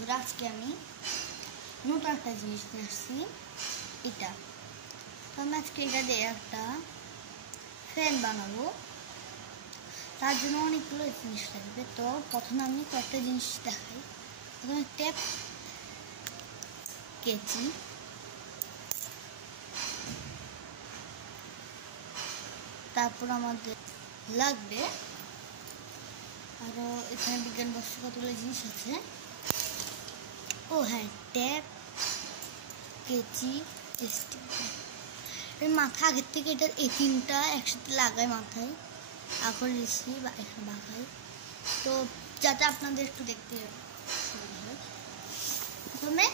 বন্ধুরা, আজকে আমি নতুন একটা জিনিস নিয়ে আসছি। এটা তো আমি আজকে এটা দিয়ে একটা ফ্যান বানাবো। তার জন্য অনেকগুলো জিনিস লাগবে। তো প্রথমে আমি কয়েকটা জিনিস দেখাই। প্রথমে টেপ, কেচি, তারপর আমাদের লাগবে আরো এখানে বিজ্ঞান বক্সে কতগুলো জিনিস আছে। ও হ্যাঁ, ট্যাপ, কেচি, মাথা আগের থেকে এটা এই তিনটা একসাথে লাগাই মাথায়, এখন রেসি বা এখানে বাঁকাই, তো যাতে আপনাদের একটু দেখতে সুবিধা হয়। প্রথমে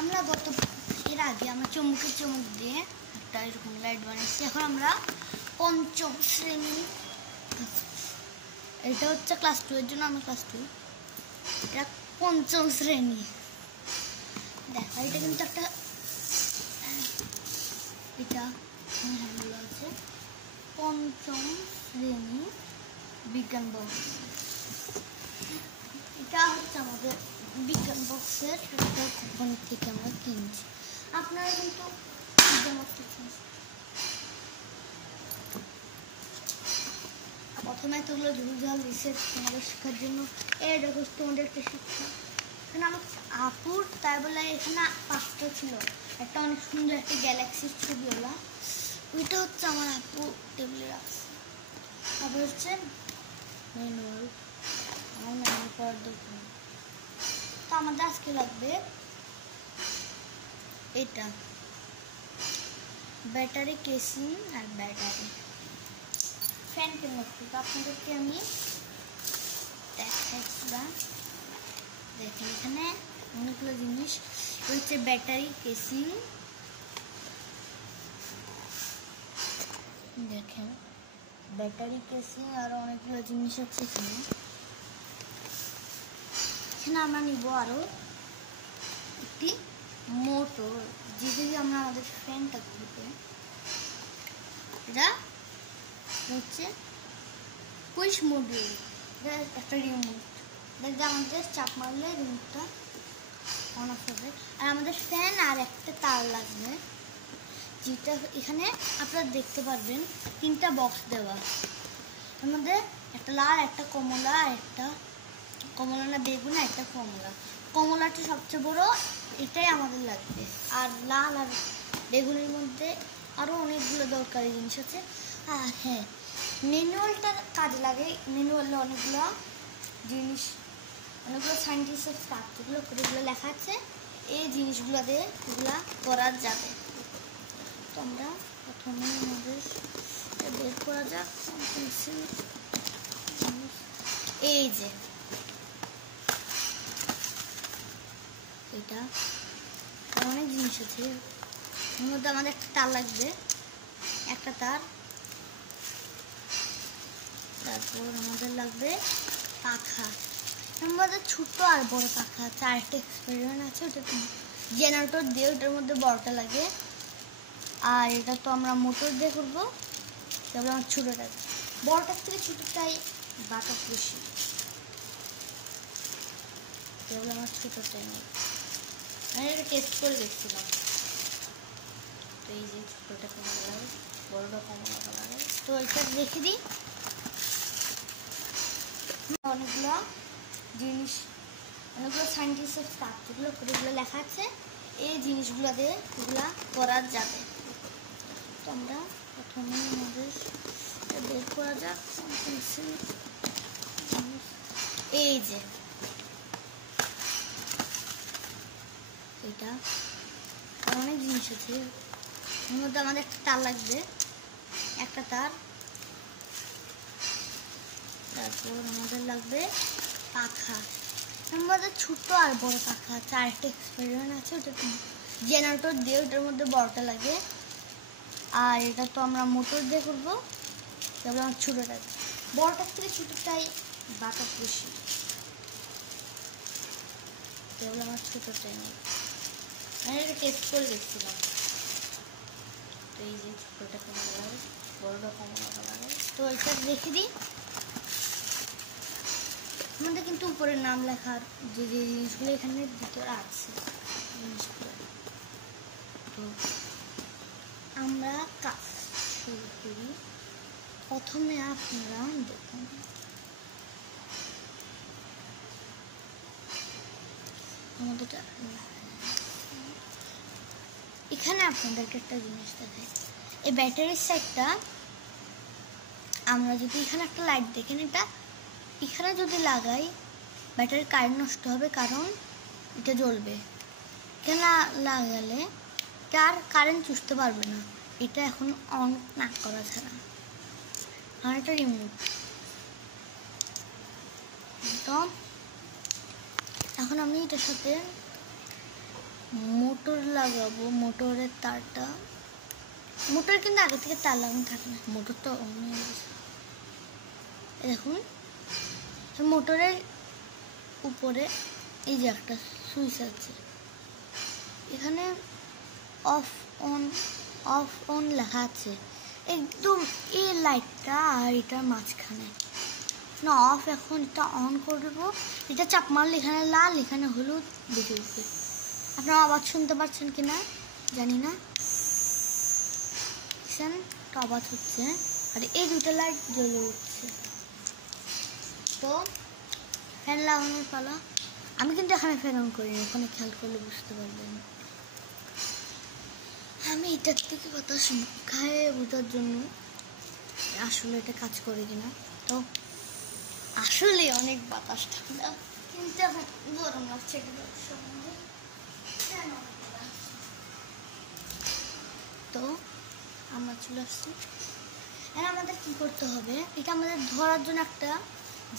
আমরা এর আগে আমরা চমক দিয়ে একটা এরকম লাইট বানিয়েছি। এখন আমরা পঞ্চম শ্রেণী, এটা হচ্ছে ক্লাস 2 এর জন্য আমি ক্লাস 2, এটা পঞ্চম শ্রেণী। দেখো এটা কিন্তু একটা এটা আছে পঞ্চম শ্রেণী বিজ্ঞান বক্স। এটা হচ্ছে আমাদের বিজ্ঞান বক্সের একটা কোম্পানি থেকে আমরা কিনছি। আপনারা কিন্তু প্রথমে তোগুলো ঝুলঝাল দিচ্ছে তোমাদের শেখার জন্য। এই দেখো তোমাদের একটা শিক্ষা। এখানে আমার আপুর তাই বলে এখানে পাঁচটা ছিল, একটা অনেক সুন্দর একটা গ্যালাক্সির ছবিওয়ালা, ওইটা হচ্ছে আমার আপু টেবিলে রাখছে। তারপর হচ্ছে ম্যানুয়াল, আমার ম্যানুয়াল পড়ার দরকার। তো আমাদের আজকে লাগবে এটা ব্যাটারি কেসিং আর ব্যাটারি ফ্যান কেনাচ্ছি। তো আপনাদেরকে আমি দেখাচ্ছিলাম, দেখেন এখানে অনেকগুলো জিনিস হচ্ছে। ব্যাটারি কেসিং, দেখেন ব্যাটারি কেসিং আর অনেকগুলো জিনিস আছে এখানে। এখানে আমরা নিব আরো একটি মোটর, যেটা দিয়ে আমরা আমাদের ফ্যানটা ঘুরবে। এটা হচ্ছে কুইশ মডিউল, একটা রিমোট, দেখবে আমাদের চাপ মারলে রিমোটটা অন অফ হবে। আর আমাদের ফ্যান আর একটা তার লাগবে, যেটা এখানে আপনারা দেখতে পারবেন তিনটা বক্স দেওয়া। এর মধ্যে একটা লাল, একটা কমলা, একটা কমলা না বেগুন, একটা কমলা। কমলাটা সবচেয়ে বড়, এটাই আমাদের লাগবে। আর লাল আর বেগুনের মধ্যে আরও অনেকগুলো দরকারি জিনিস আছে। আর হ্যাঁ, ম্যানুয়ালটা কাজে লাগে। ম্যানুয়ালে অনেকগুলো জিনিস, অনেকগুলো সায়েন্টিস্টের স্টাফ যেগুলো এগুলো লেখা আছে, এই জিনিসগুলো দিয়ে এগুলো করা যাবে। তো আমরা প্রথমে আমাদের বের করা যাক। এই যে এটা অনেক জিনিস আছে, এর মধ্যে আমাদের একটা তার লাগবে, একটা তার। তারপর আমাদের লাগবে পাখা। এর মধ্যে ছোট আর বড় পাখা আছে। আরেকটা এক্সপেরিমেন্ট আছে, ওটা জেনারেটর দিয়ে, ওটার মধ্যে বড়টা লাগে। আর এটা তো আমরা মোটর দিয়ে করবো, তারপরে আমার ছোটোটা, বড়টার থেকে ছোটোটাই বাতাস বেশি, তাহলে আমার ছোটোটাই নেই। আমি এটা টেস্ট করে দেখছিলাম। তো এই যে ছোটোটা কেমন লাগে, বড়টা কেমন লাগে, তো এটা দেখে দিই। অনেকগুলো জিনিস, অনেকগুলো সায়েন্টিস্টের স্টাফ যেগুলো এগুলো লেখা আছে, এই জিনিসগুলো দিয়ে এগুলো করা যাবে। তো আমরা প্রথমে আমাদের বের করা যাক। এই যে এটা অনেক জিনিস আছে, এর মধ্যে আমাদের একটা তার লাগবে, একটা তার। তারপর আমাদের লাগবে পাখা। এর মধ্যে ছোট আর বড় পাখা আছে। আরেকটা এক্সপেরিমেন্ট আছে, ওটা জেনারেটর দিয়ে, ওটার মধ্যে বড়টা লাগে। আর এটা তো আমরা মোটর দিয়ে করবো, তারপরে আমার ছোটোটা, বড়টার থেকে ছোটোটাই বাতাস বেশি, তাহলে আমার ছোটোটাই নেই। আমি এটা টেস্ট করে দেখছিলাম। তো এই যে ছোটোটা কেমন লাগে, বড়টা কেমন লাগে, তো এটা দেখে দিই। আমাদের কিন্তু উপরে নাম লেখার যে যে জিনিসগুলো এখানে ভিতরে আছে জিনিসগুলো। তো আমরা কাজ শুরু করি। প্রথমে আপনারা দেখুন আমাদের এখানে আপনাদেরকে একটা জিনিস দেখাই। এই ব্যাটারির সাইডটা আমরা যদি এখানে একটা লাইট দেখেন, এটা এখানে যদি লাগাই ব্যাটারির কারেন্ট নষ্ট হবে, কারণ এটা জ্বলবে। এখানে লাগালে তার কারেন্ট চুষতে পারবে না, এটা এখন অন না করা ছাড়া। আর এটা রিমোট। তো এখন আমি এটার সাথে মোটর লাগাবো। মোটরের তারটা, মোটর কিন্তু আগে থেকে তার লাগানো থাকে না, মোটর তো অন হয়ে গেছে। দেখুন মোটরের উপরে এই যে একটা সুইচ আছে, এখানে অফ অন লেখা আছে একদম এই লাইটটা আর এটার মাঝখানে না অফ। এখন এটা অন করবো, এটা চাপ মারলে এখানে লাল এখানে হলুদ বেজে উঠবে। আপনারা আওয়াজ শুনতে পাচ্ছেন কিনা জানি না, আওয়াজ হচ্ছে। আর এই দুটো লাইট জ্বলে উঠছে। তো ফ্যান লাগানোর পালা। আমি কিন্তু এখানে ফ্যান অন করিনি, ওখানে খেয়াল করলে বুঝতে পারবেন। আমি এটার থেকে বাতাস খায় বোঝার জন্য আসলে এটা কাজ করে কিনা। তো আসলে অনেক বাতাস ঠান্ডা, কিন্তু এখন গরম লাগছে। তো আমরা চলে আসছি। আর আমাদের কি করতে হবে, এটা আমাদের ধরার জন্য একটা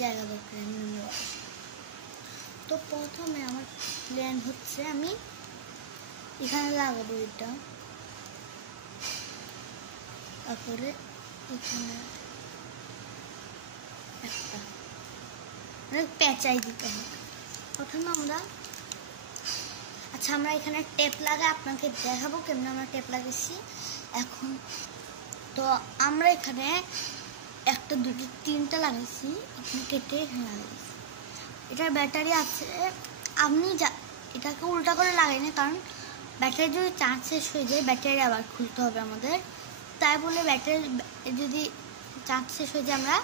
জায়গা দরকার। তো প্রথমে আমার প্ল্যান হচ্ছে আমি এখানে লাগাবো এটা, তারপরে এখানে একটা পেঁচাই দিতে হবে। প্রথমে আমরা আমরা এখানে টেপ লাগাই, আপনাকে দেখাবো কেমন আমরা টেপ লাগিয়েছি এখন। তো আমরা এখানে একটা দুটো তিনটা লাগাইছি, আপনি কেটে এখানে লাগাইছি। এটার ব্যাটারি আছে, আপনি এটাকে উল্টা করে লাগাইনি, কারণ ব্যাটারি যদি চার্জ শেষ হয়ে যায় ব্যাটারি আবার খুলতে হবে আমাদের। তাই বলে ব্যাটারি যদি চার্জ শেষ হয়ে যায় আমরা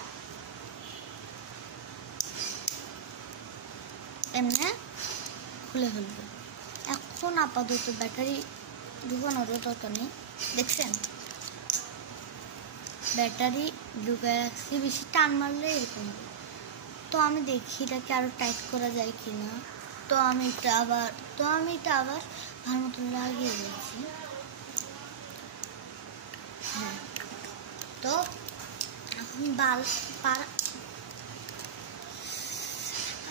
এমনি খুলে ফেলবো। এখন আপাতত ব্যাটারি ঢুকানোর দরকার নেই, দেখছেন ব্যাটারি ঢুকায় রাখছি, বেশি টান মারলে এরকম। তো আমি দেখি এটাকে আরো টাইট করা যায় কিনা। তো আমি এটা আবার ভালো মতো লাগিয়ে দিয়েছি। হ্যাঁ, তো এখন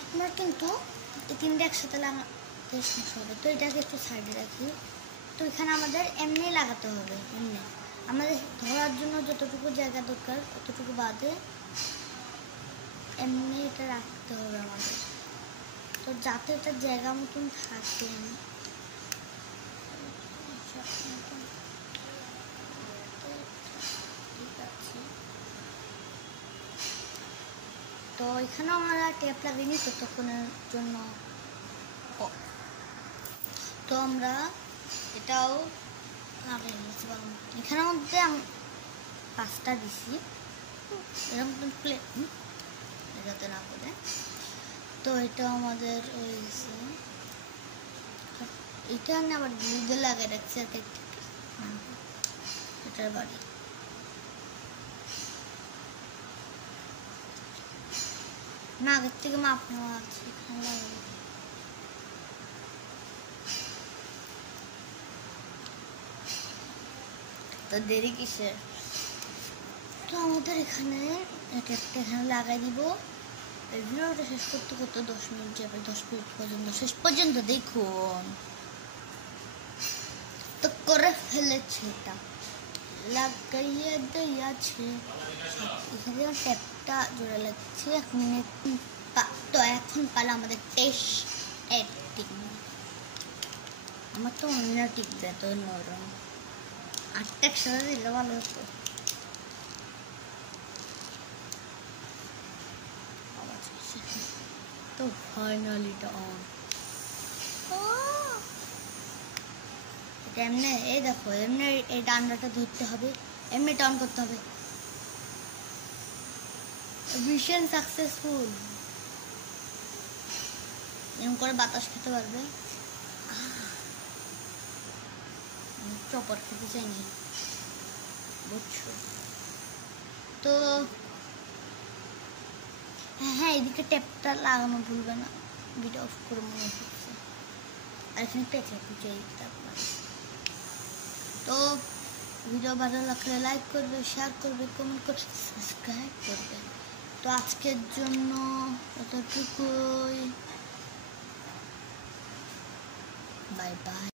আপনার কিন্তু এই তিনটে একসাথে লাগাতে সমস্যা হবে। তো এটাকে একটু সাইডে রাখি। তো এখানে আমাদের এমনি লাগাতে হবে, এমনি আমাদের ধরার জন্য যতটুকু জায়গা দরকার ততটুকু বাদে এমনি এটা রাখতে হবে আমাদের। তো যাতে এটা জায়গা মতন থাকে। ঠিক আছে, তো এখানে আমরা টেপ লাগিয়ে ততক্ষণের জন্য। তো আমরা এটাও লাগিয়ে নিয়েছি। এখানে মধ্যে আমি 5টা দিছি, এরকম খুলে যাতে না করে। তো এটা আমাদের হয়ে গেছে। এটা আমি আবার দুধে লাগিয়ে রাখছি আর এটার বাড়ি। না আগের থেকে মাপ নেওয়া আছে, এখানে লাগাবো। তো দেরি কিসের, তো আমাদের এখানে এটা একটা এখানে লাগাই দিব। এই ভিডিওটা শেষ করতে করতে 10 মিনিট যাবে, 10 মিনিট পর্যন্ত শেষ পর্যন্ত দেখুন। তো করে ফেলেছে, এটা লাগাইয়ে দিয়েছে। এখানে ট্যাপটা জোড়া লাগছে 1 মিনিট। তো এখন পালা আমাদের টেস্ট এডিটিং। আমার তো অন্য টিপবে তো নরম, 8টা একসাথে দিলে ভালো হতো। তো ফাইনালি এটা অন। এমনি এই দেখো, এমনি এই ডান্ডাটা ধরতে হবে, এমনি টার্ন করতে হবে। Mission successful. এরকম করে বাতাস খেতে পারবে। চপার খেতে চাইনি, বুঝছো তো। হ্যাঁ, এদিকে ট্যাপটা লাগানো ভুলবে না। ভিডিও অফ করে মনে হচ্ছে। আর এখানে পেঁচে কুচে তো ভিডিও ভালো লাগলে লাইক করবে, শেয়ার করবে, কমেন্ট করবে, সাবস্ক্রাইব করবে। তো আজকের জন্য এতটুকুই। Bye bye.